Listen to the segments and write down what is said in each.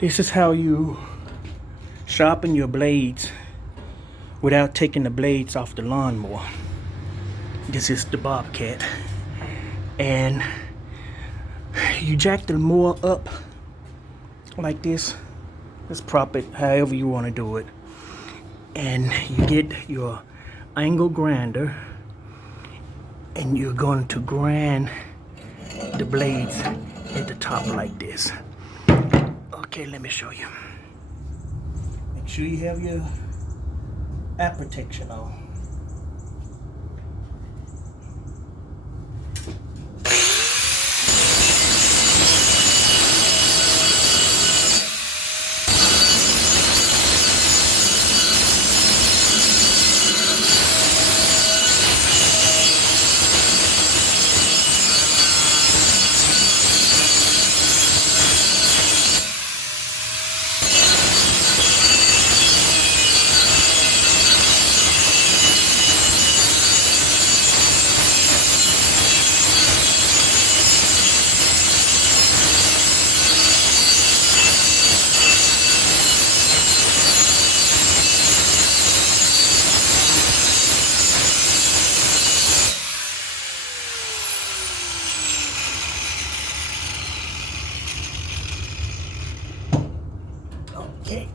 This is how you sharpen your blades without taking the blades off the lawnmower. This is the Bobcat, and you jack the mower up like this. Just prop it however you want to do it, and you get your angle grinder, and you're going to grind the blades at the top like this. Okay, let me show you. Make sure you have your eye protection on. Okay,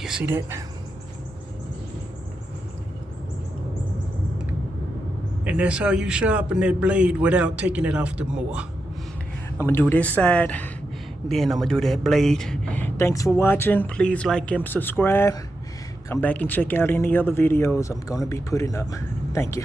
you see that? And that's how you sharpen that blade without taking it off the mower. I'm gonna do this side, then I'm gonna do that blade. Thanks for watching. Please like and subscribe. Come back and check out any other videos I'm gonna be putting up. Thank you.